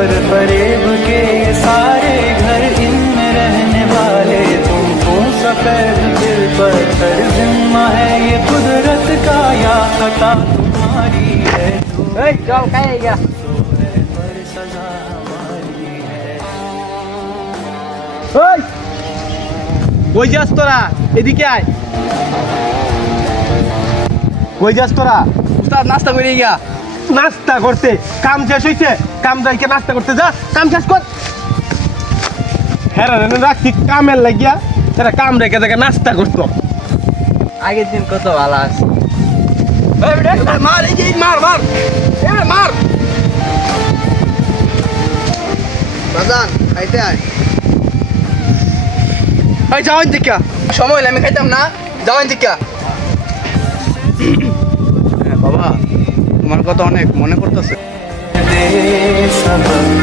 पर फरेब के ये सारे घर इनमें रहने वाले तुमको सफेद दिल पर हर जिम्मा है ये कुदरत का या खता तुम्हारी है চল খাই গা पर सजा हमारी है। ওই কই যাস তোরা এদিকে আয় কই যাস তোরা উস্তাদ নাস্তা করে গা নাস্তা করতে কাম শেষ হইছে কাম যাইকে নাস্তা করতে যা কাম শেষ কর হ্যাঁ রে রাখছি কামের লাগিয়া তারা কাম রেখে দেখে নাস্তা করতো আগের দিন কত ভালো আছে মার এই যে মার মার মার বাজান খাইতে আয় এই যাও দিকা সময় হলে আমি খাইতাম না যাওয়ান দিকা বাবা তোমার কথা অনেক মনে পড়তেছে दे सबक